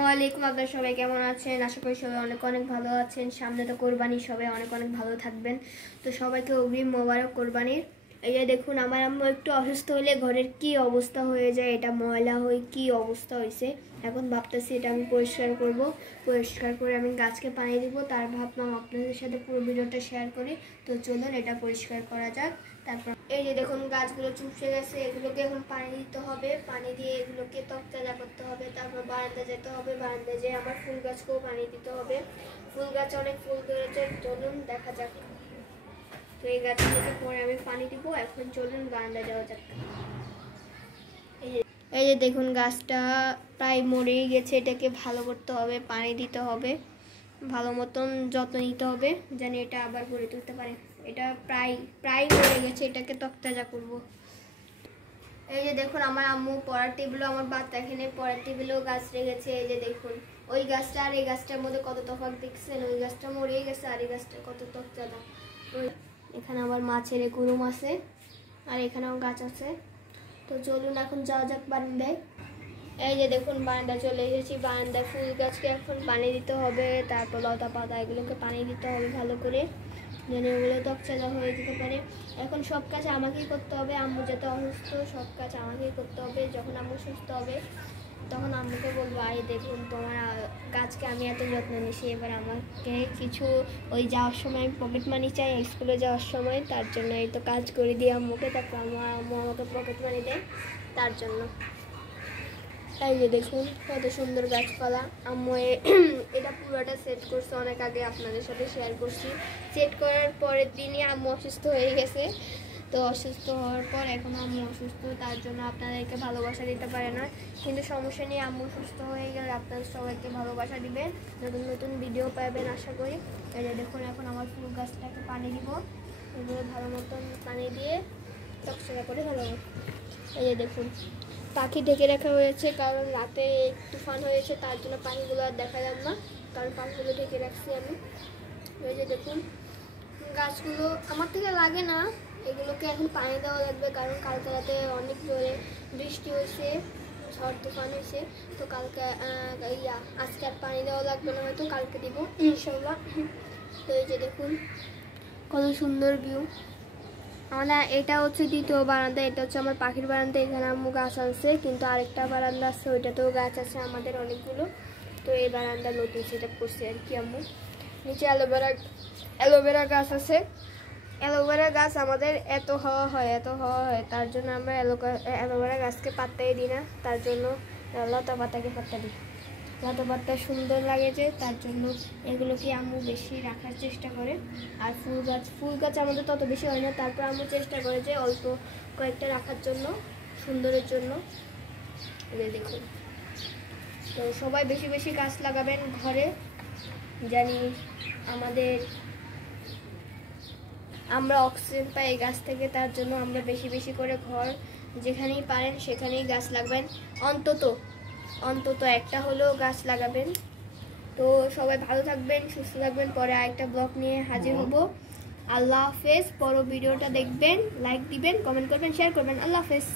ওয়ালাইকুম, আপনারা সবাই কেমন আছেন? আশা করি সবাই অনেক অনেক ভালো আছেন। সামনে তো কোরবানি, সবাই অনেক অনেক ভালো থাকবেন। তো সবাইকে অগ্রিম মোবারক কোরবানির। এই যে দেখুন, আমার আম্মু একটু অসুস্থ হলে ঘরের কি অবস্থা হয়ে যায়, এটা ময়লা হয়ে কি অবস্থা হয়েছে। এখন ভাবতেছি এটা আমি পরিষ্কার করব। পরিষ্কার করে আমি গাছকে পানি দিব। তার ভাবলাম আপনাদের সাথে পুরো ভিডিওটা শেয়ার করি। তো চলুন এটা পরিষ্কার করা যাক। তারপর এই যে দেখুন, গাছগুলো চুপসে গেছে, এগুলোকে এখন পানি দিতে হবে। পানি দিয়ে এগুলোকে তকতাজা করতে হবে। তারপর বারান্দা যেতে হবে, বারান্দায় যেয়ে আমার ফুল গাছকেও পানি দিতে হবে। ফুল গাছ অনেক ফুল ধরেছে, চলুন দেখা যাক। তো এই গাছগুলোকে পরে আমি পানি দিব। এখন চলুন বারান্দা যাওয়া যাক। এই যে দেখুন, গাছটা প্রায় মরেই গেছে। এটাকে ভালো করতে হবে, পানি দিতে হবে, ভালো মতন যত্ন নিতে হবে যেন এটা আবার গড়ে তুলতে পারে। এটা প্রায় মরে গেছে, এটাকে তকতাজা করব। এই যে দেখুন, আমার আম্মু পড়ার টেবিলও আমার বাদ এখানে পড়ার টেবিলেও গাছ রেখেছে। এই যে দেখুন, ওই গাছটা আর এই গাছটার মধ্যে কত তফাৎ দেখছেন। ওই গাছটা মরেই গেছে আর এই গাছটা কত তকতাজা। এখানে আবার মাছের একুরুম আছে আর এখানেও গাছ আছে। তো চলুন এখন যাওয়া যাক বারান্দায়। এই যে দেখুন, বারান্দা চলে এসেছি। বারান্দায় ফুল গাছকে এখন পানি দিতে হবে, তারপর লতা পাতা এগুলোকে পানি দিতে হবে ভালো করে, যেন এগুলো তকতাজা হয়ে যেতে পারে। এখন সব কাজ আমাকেই করতে হবে। আম্মু যাতে অসুস্থ, সব কাজ আমাকেই করতে হবে। যখন আম্মু সুস্থ হবে তখন আম্মুকে বলবো, আরে দেখুন তোমার গাছকে আমি এত যত্ন নিছি, এবার আমাকে কিছু ওই যাওয়ার সময় পকেট মানি চাই স্কুলে যাওয়ার সময়, তার জন্য এই তো কাজ করে দিই আম্মুকে। তারপর আম্মু আমাকে পকেট মানি দেয় তার জন্য। এই যে দেখুন কত সুন্দর গাছপালা। আম্মু এটা পুরোটা সেট করছে অনেক আগে, আপনাদের সাথে শেয়ার করছি। সেট করার পরের দিনই আম্মু অসুস্থ হয়ে গেছে। তো অসুস্থ হওয়ার পর এখন আম্মু অসুস্থ, তার জন্য আপনাদেরকে ভালোবাসা দিতে পারে না, কিন্তু সমস্যা নেই। আম্মু সুস্থ হয়ে গেলে আপনাদের সবাইকে ভালোবাসা দিবেন, নতুন নতুন ভিডিও পাবেন আশা করি। এই যে দেখুন, এখন আমার ফুল গাছটাকে পানি দিব। এগুলো ভালো মতন পানি দিয়ে চকচকা করে ভালো। এই যে দেখুন, পাখি ঢেকে রাখা হয়েছে, কারণ রাতে তুফান হয়েছে, তার জন্য পাখিগুলো আর দেখা যাবে না, কারণ পাখিগুলো ঢেকে রাখছি আমি। এই যে দেখুন, গাছগুলো আমার থেকে লাগে না, এগুলোকে এখন পানি দেওয়া লাগবে, কারণ কালকে রাতে অনেক জোরে বৃষ্টি হয়েছে, ঝড় তুফান হয়েছে। তো কালকে আজকে আর পানি দেওয়া লাগবে না, হয়তো কালকে দিব ইনশাল্লাহ। তো এই যে দেখুন কত সুন্দর ভিউ। আমাদের এটা হচ্ছে দ্বিতীয় বারান্দা, এটা হচ্ছে আমার পাখির বারান্দা। এখানে আম্মু গাছ আনছে, কিন্তু আরেকটা বারান্দা আছে, ওইটাতেও গাছ আছে আমাদের অনেকগুলো। তো এই বারান্দা নতুন সেট আপ করছে আর কি আম্মু। নিচে অ্যালোভেরা গাছ আছে। অ্যালোভেরা গাছ আমাদের এত হওয়া হয়, তার জন্য আমরা অ্যালোভেরা গাছকে পাত্তাই দিই না, তার জন্য লতা পাতাকে পাত্তা দিই। লতা পাতা সুন্দর লাগে যে, তার জন্য এগুলোকে আম্মু বেশি রাখার চেষ্টা করে। আর ফুল গাছ আমাদের তত বেশি হয় না, তারপর আম্মু চেষ্টা করে যে অল্প কয়েকটা রাখার জন্য, সুন্দরের জন্য। দেখুন, তো সবাই বেশি বেশি গাছ লাগাবেন ঘরে, জানি আমরা অক্সিজেন পাই এই গাছ থেকে, তার জন্য আমরা বেশি বেশি করে ঘর যেখানেই পারেন সেখানেই গাছ লাগাবেন। অন্তত একটা হলেও গাছ লাগাবেন। তো সবাই ভালো থাকবেন, সুস্থ থাকবেন। পরে আরেকটা ব্লগ নিয়ে হাজির হব। আল্লাহ হাফেজ। পরে ভিডিওটা দেখবেন, লাইক দিবেন, কমেন্ট করবেন, শেয়ার করবেন। আল্লাহ হাফেজ।